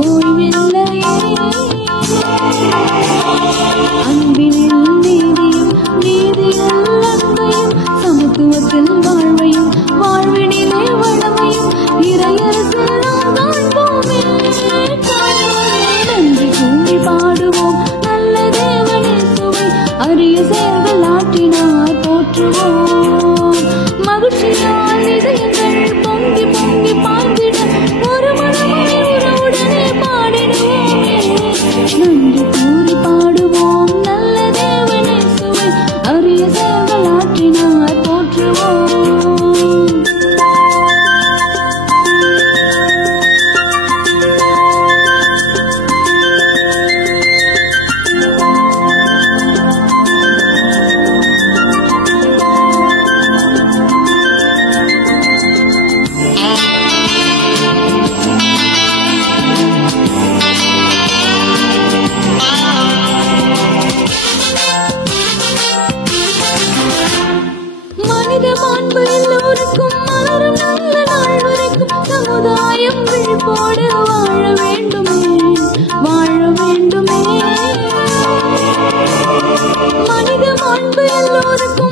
ஓய்வில்லையே அன்பினில் நீதியும் நீதியில் அன்பையும் சமத்துவத்தில் வாழ்வையும் வாழ்வினிலே வளமையும் இறையரசில் நாம் காண்போமே நன்றி கூறி பாடுவோம் நல்ல தேவனே சுவை அரிய செயல்கள் ஆற்றினார் போற்றுவோம் மகிழ்ச்சியால் இதயங்கள் பொங்கி பொங்கி பாய்ந்திட ஒரு மனமாய் உறவுடனே பாடிடுவோமே நன்றி கூறி பாடுவோம் நல்ல தேவனே சுவை அரிய செயல்கள் ஆற்றினார் போற்றுவோம் மாண்பு எல்லோருக்கும் மலரும் நல்ல நாள் வரைக்கும் சமுதாயம் விழிப்போடு வாழ வேண்டுமே மனித மாண்பு எல்லோருக்கும்